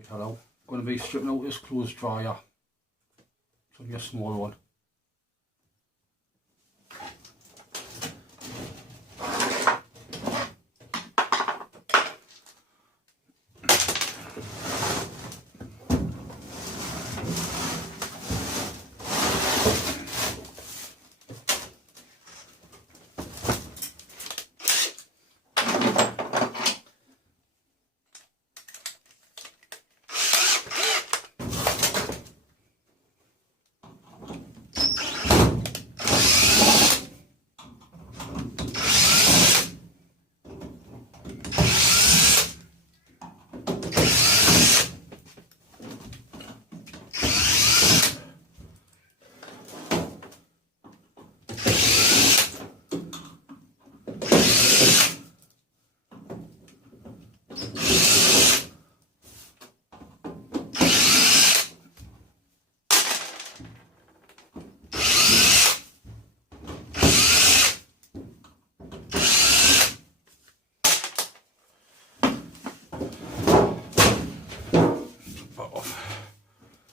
Right, hello. Going to be stripping out this clothes dryer. It's only a small one.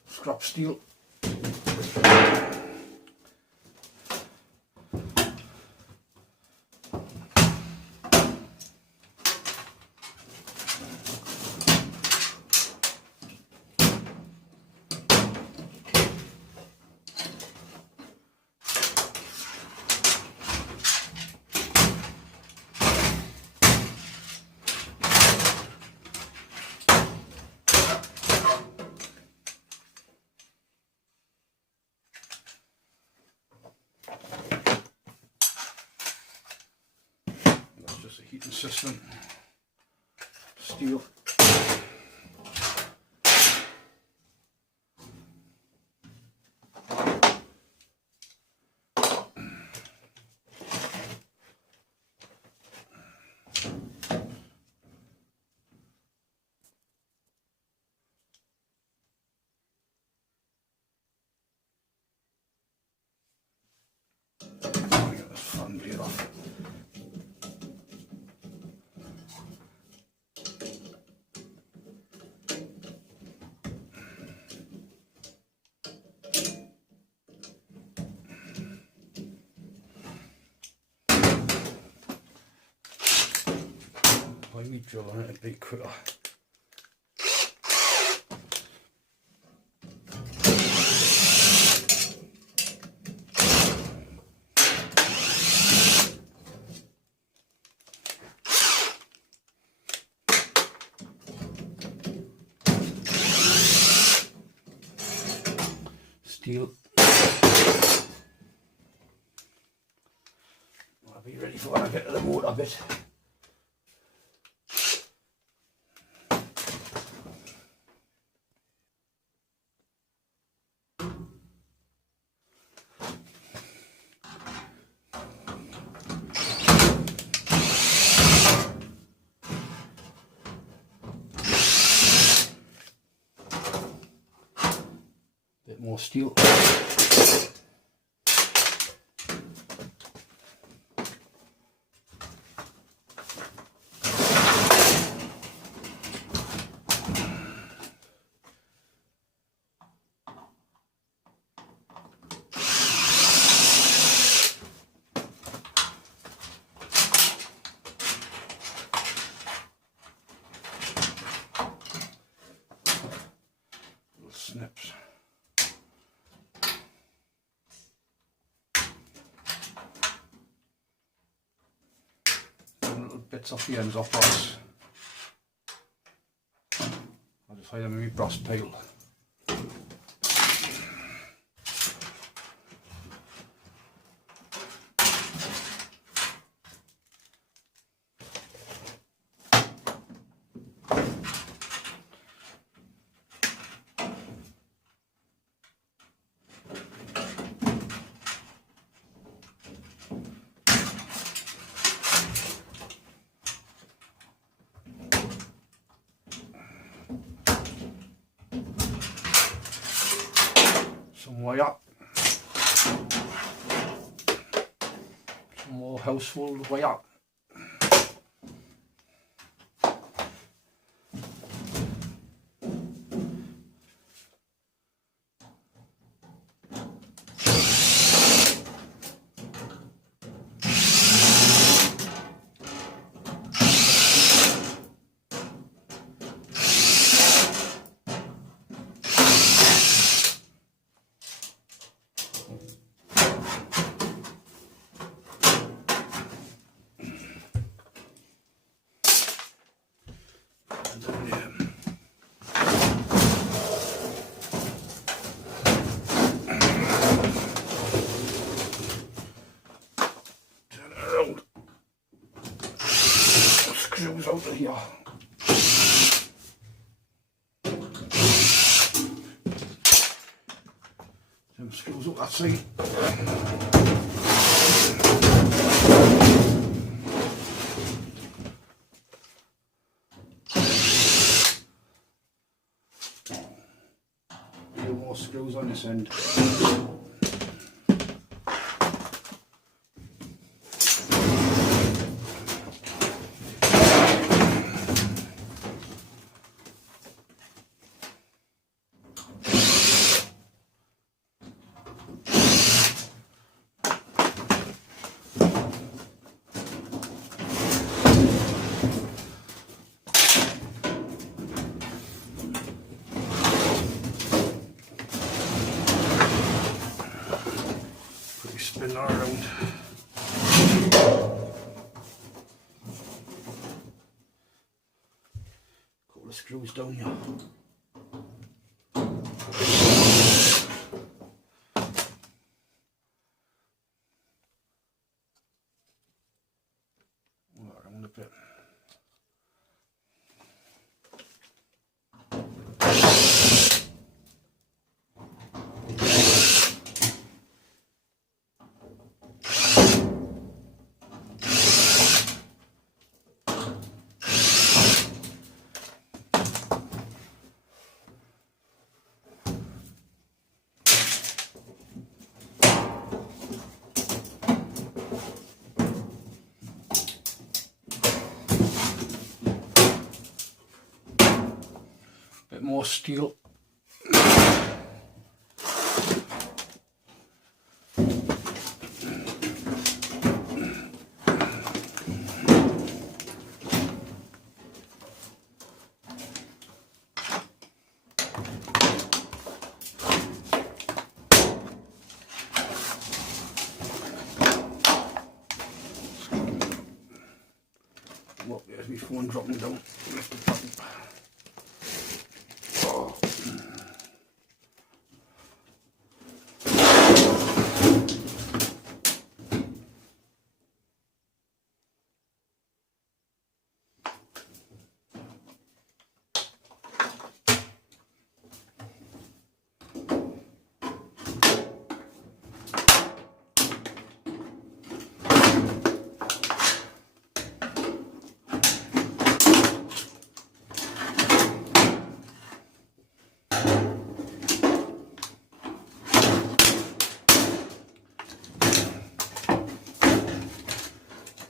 Scrap steel. That's just a heating system. Steel. Get this fan blade off. By me drilling it, it'd be quicker. Steel. I'll be ready for when I get to the motor bit. Bit more steel. Little snips. Little bits off the ends off brass. I'll just hide them in my brass tail. Some wire, some more household wire. screws out of here. Them screws up that side. Two more screws on this end. Spin that around. Couple of screws down here. Around a bit. Bit more steel. Look, there's my phone dropping down. Lift it up.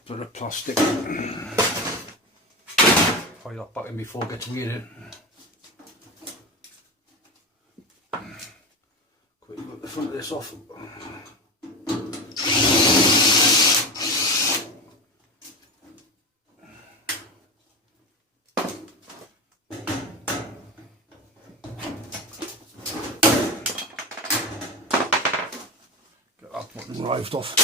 Bit of plastic. Fire that back in before it gets weighted. Quick look at the front of this off. Get that button rived off.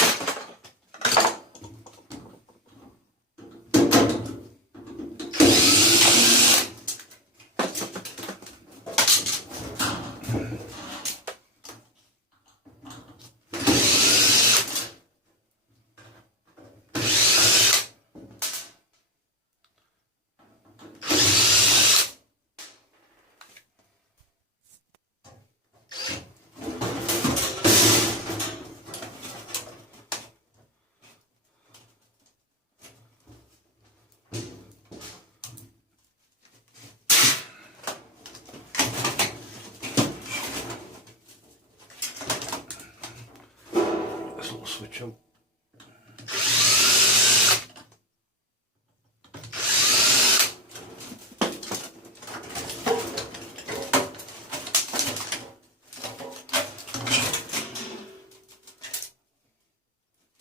Switch out.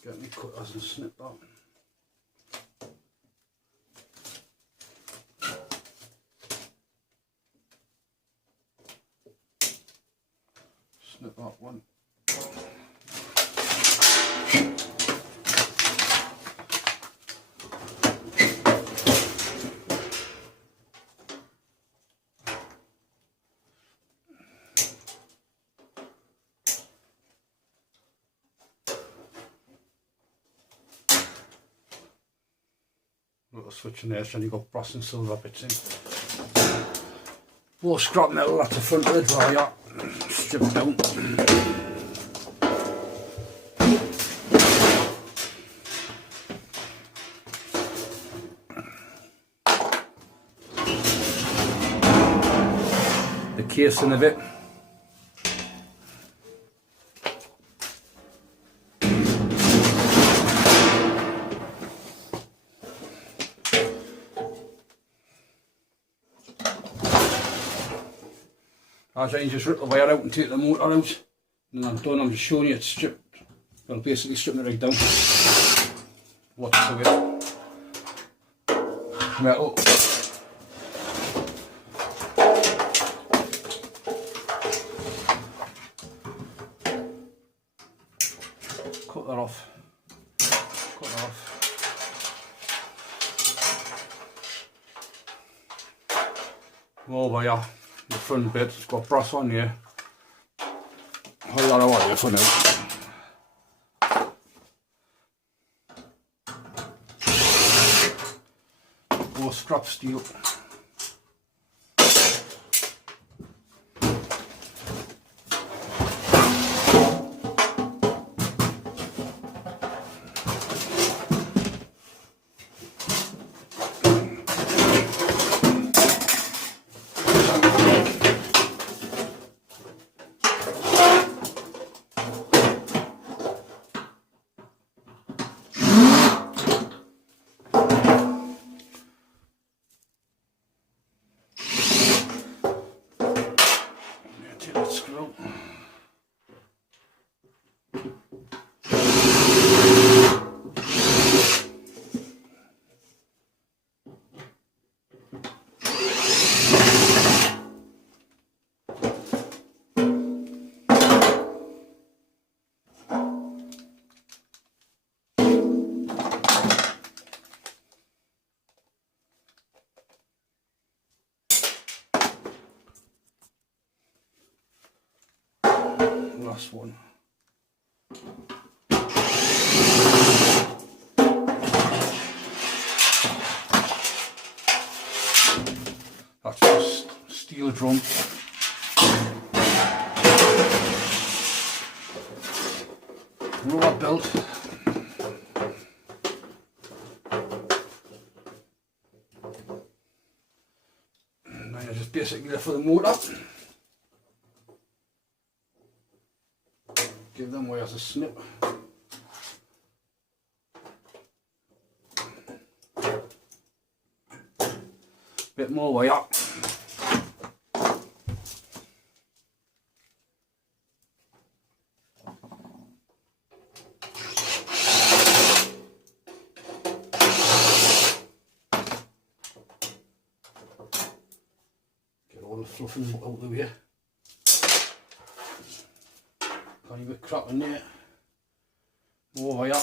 Get me cutters and snip that. Snip that one. Little switch in there, so you've got brass and silver bits in. More scrap metal at the front of the dryer, strip it down. The casing of it. As I just rip the wire out and take the motor out, and I'm done. I'm just showing you it's stripped. Well, basically stripping it right down. What's the way? Metal. Cut that off. Cut that off. Over here. The front bit, it's got brass on here. Hold that away for now. More scrap steel. Last one. That's just steel drum. Rubber belt. And then just basically there for the motor. Give them wires a snip. Bit more wire. Get all the fluffing out of the way. Tiny bit crap in there. More wire.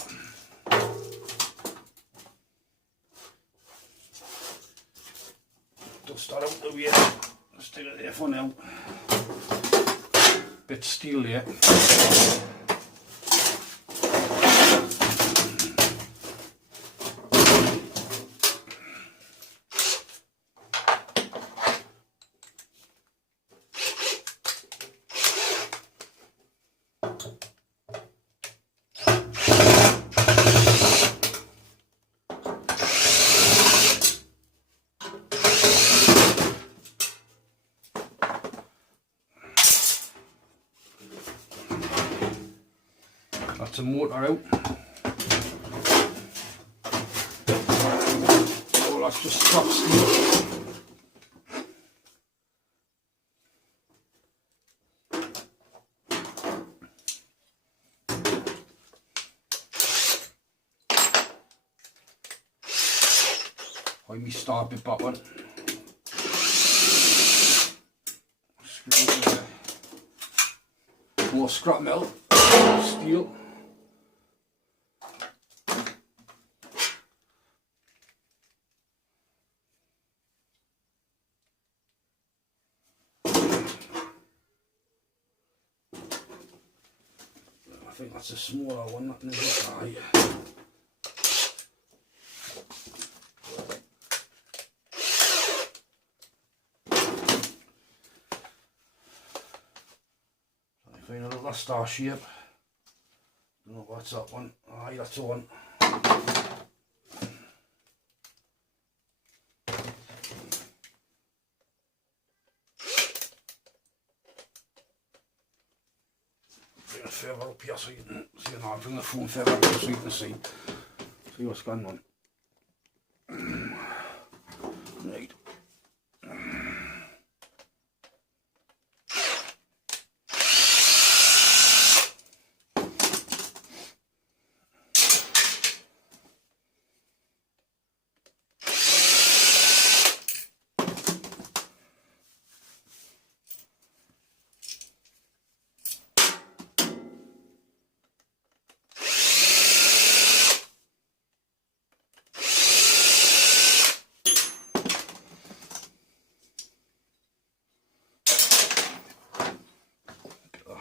Dust that out the way. Stick it there for now. Bit steel there. That's the motor out. Oh, that's just scrap steel. Let me start with that one. More scrap metal, steel. I think that's a smaller one, that isn't it? a star shape. Don't know what's that one. Aye, that's the one. Bring it further up here so you can see. Now bring the phone further up so you can see what's going on. Right.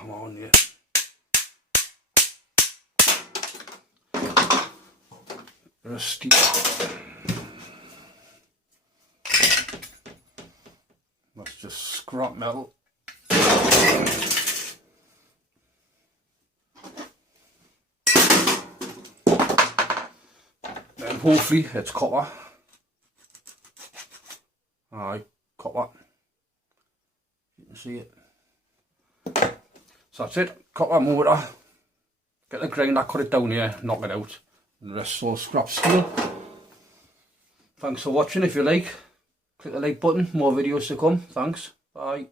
Come on, yeah. Rusty. That's just scrap metal. Then hopefully it's copper. Aye, copper. You can see it. So that's it, copper motor. Get the grinder, cut it down here, knock it out. And the rest all scrap steel. Thanks for watching. If you like, click the like button, more videos to come. Thanks, bye.